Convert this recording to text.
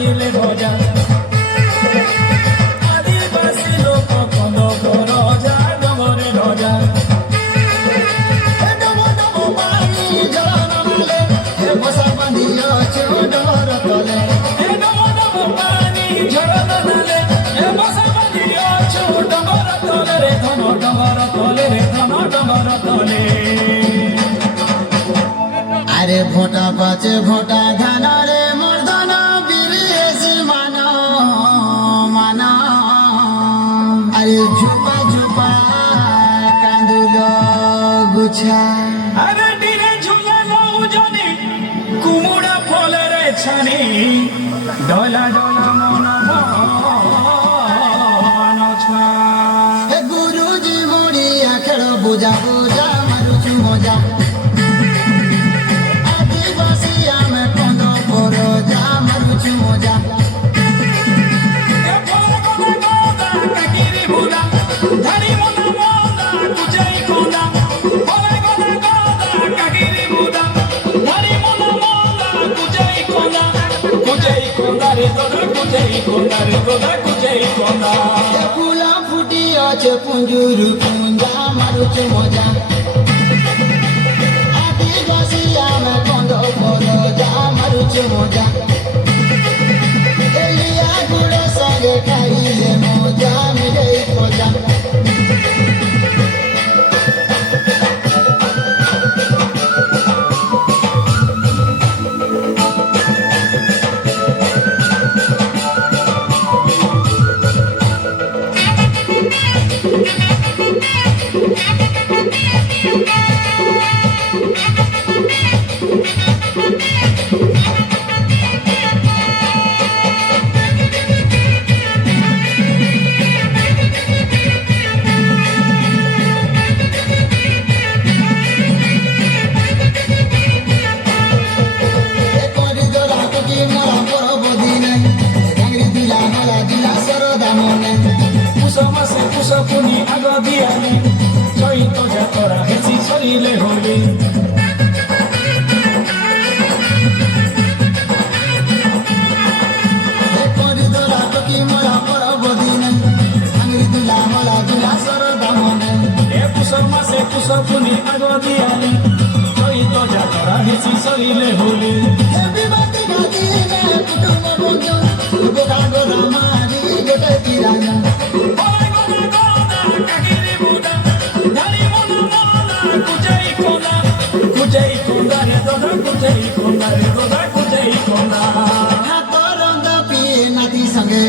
বাজিলে ভজা আদিবাসী লোক কন্দ রজা ডমরে রজা ডম ডম পানি জল নামালে বসা বাঁধিয়াছে ডমর তলে ডম ডম পানি ঝড় নামালে বসা বাঁধিয়াছে ডমর তলে রে ধন ডমর তলে রে ধন ডমর তলে আরে ভোটা পাচে ভোটা ধান রে মর্দন বিরিয়েছি মানা মানা আরে ঝুপা ঝুপা কাঁদুল গুছা আরে ডিরে ঝুলালো উজনি কুমুড়া ফলের ছানি ডলা ডলা মন ছা গুরুজি মুড়িয়া খেল বুঝা বুঝা মারুছু মজা আদিবাসী আমি কন্দ পর যা মারুছু মজা কাকিরি বুদা ধারি মনা মন্দা কুজাই কোন্দা ফলে গদা গদা কাকিরি বুদা ধারি মনা মন্দা কুজাই কোন্দা রে দদা কুজাই কোন্দা রে দদা কুজাই কোন্দা ফুলা ফুটি আছে পুঞ্জুরু পুঞ্জা মারুছু মজা আদিবাসী আমি কন্দ পর যা মারুছু মজা এলিয়া গুড় সঙ্গে খাইলে মজা মিলে মজা মাসে পুষ পুনি আগ দিয়ালি চৈত যাতরা হেসি সরিলে হলি মাসে পুষ পুনি আগ দিয়ালি চৈত যাতরা হেসি সরিলে হলি কুজাই কোন্দা রে দদা কুজাই কোন্দা রে দদা কুজাই কোন্দা হাত রঙ পিয়ে নাতি সঙ্গে